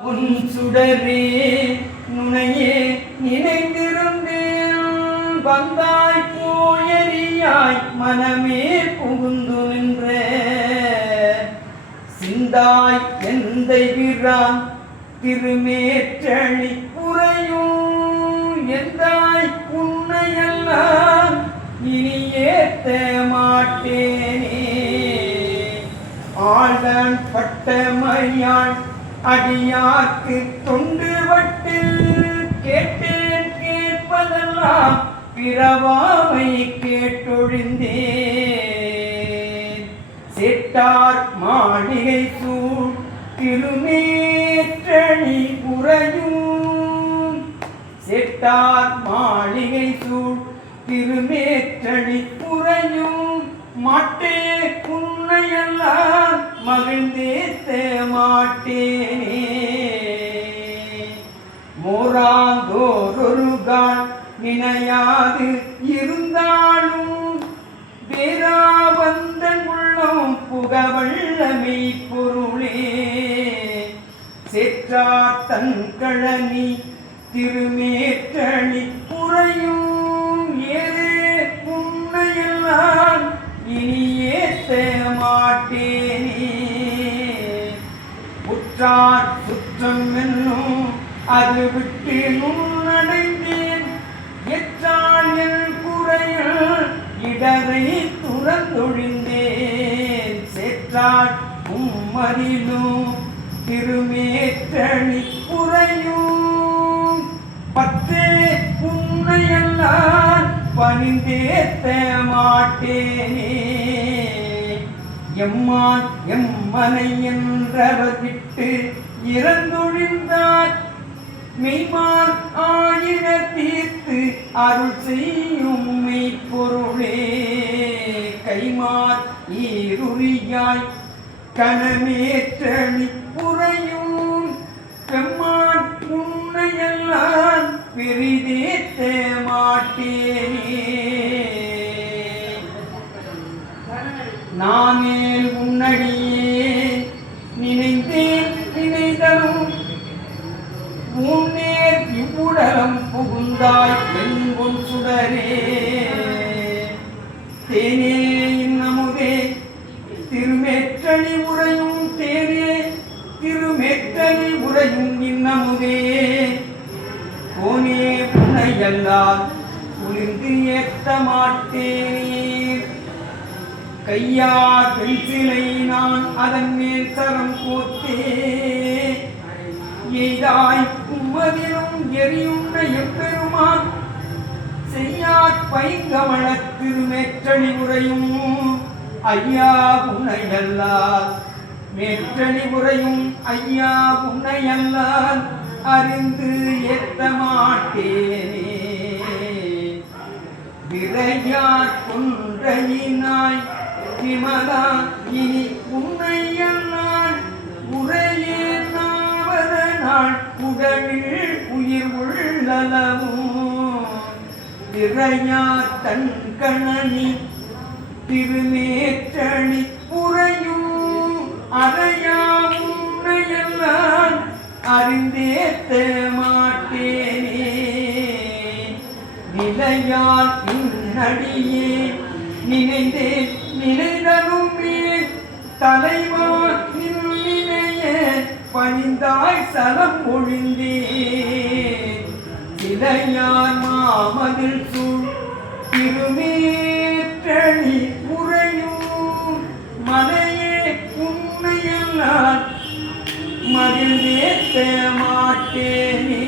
உன் சுடரே நுணையே நினைந்திருந்தேன் வந்தாய் போயறியாய் மனமே புகுந்து நின்ற சிந்தாய் எந்தை பிரான் திருமேற்றளி புரையும் எந்தாய் உன்னையெல்லாம் இனி ஏத்த மாட்டேனே ஆழ்தான் பட்டமையாள் அடியார்க்கு தொண்டு வட்டில் கேட்டேன் கேட்பதெல்லாம் பிறவாமை கேட்டொழிந்தேன் சேட்டார் மாளிகை சூழ் திருமேற்றணி புரையும் சேட்டார் மாளிகை சூழ் திருமேற்றணி புரையும் மாட்டே உன்னையெல்லாம் மகிழ்ந்தேத்த மாட்டேனே மோராந்தோரொருகால் நினையாது இருந்தாலும் வேறாவந்தன் உள்ளம் புகவல்லமை பொருளே சேற்றார் தன் கழனி திருமேற்றணி புரையும் ஏறே உன்னையெல்லாம் இனி ஏத்த மாட்டேனே உற்றார் சுற்றம் என்னும் அது விட்டு நுண்ணடைந்தேன் எற்றால் என் குறையில் இடரை துறந்தொழிந்தேன் சேற்றால் உம்மதிலும் திருமேற்றணி புரையும் பற்றே உன்னையெல்லாம் பணிந்தேத்த மாட்டேனே எம்மான் எம்மனை என்றவர் விட்டு இறந்தொழிந்தார் மெய்மான் ஆயிர தீர்த்து அருள் செய்யும் மெய்ப்பொருளே கைமார் ஈருரியாய் கனமேற்றணி புரையும் பெம்மான் உன்னையெல்லாம் பெரிதேத்த மாட்டேனே நானேல் உன்னடியே நினைந்தேன் நினைதலும் உன்னேர் இவ்வுடலம் புகுந்தாய் என் சுடரே தேனே இன்னமுதே திருமேற்றணி உரையும் தேனே திருமேற்றணி உரையும் இன்னமுதே கோனே உன்னையெல்லாம் குளிர்ந்து ஏத்த மாட்டேன் கையார் பெண்சிலை நான் அதன் மேல் தரம் கோத்தே எய்தாய் உம்மதிலும் எரியுண்ட எப்பெருமான் செய்யார் பைங்கமள திருமேற்றணி உரையும் ஐயா உன்னையல்லால் மேற்றணி உரையும் ஐயா உன்னையல்லால் அறிந்து ஏத்த மாட்டேனே விரையார் கொன்றையினாய் விமலா இனி உன்னையல்லால் உரையே நாவத நாள் உடலில் உயிர் உள்ளளவும் விரையார் தன் கணனி திருமேற்றணி புரையும் அறையா உன்னையெல்லாம் அறிந்தேத்த மாட்டேனே நிலையால் இன்னடியே நினைந்தேன் நினைதலும் தலைவா நினைய பணிந்தாய் சலம் ஒழிந்தேன் சிலையார் மாமதில் சூழ் திருமேற்றணி உரையும் மலையே உண்மையெல்லாம் மகிழ்ந்தேத்த மாட்டேனே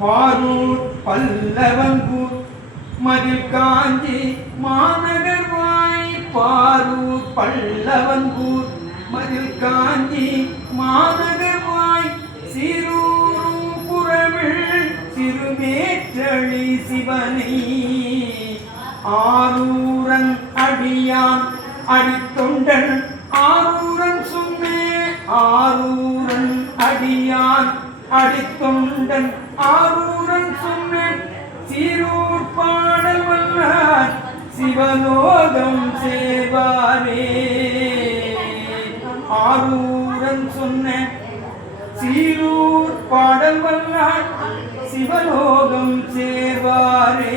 பாரூர் பல்லவங்கூர் மதில் காஞ்சி மாநகர்வாய் பாரூர் பல்லவங்கூர் மதில் காஞ்சி மாநகர்வாய் சீரூரும் புறமிழ் சிறுமேற்றளி சிவனை ஆரூரன் அடியான் அடித்தொண்டன் ஆரூரன் சொன்னே ஆரூரன் அடியான் அடித்தொண்டன் ஆரூரன் சொன்னேன் சீரூர் பாடல் வல்லார் சிவலோகம் சேவாரே ஆரூர சீருடன் சொன்ன சீரூர் பாடல் வல்லாள் சிவலோகம் சேர்வாரே.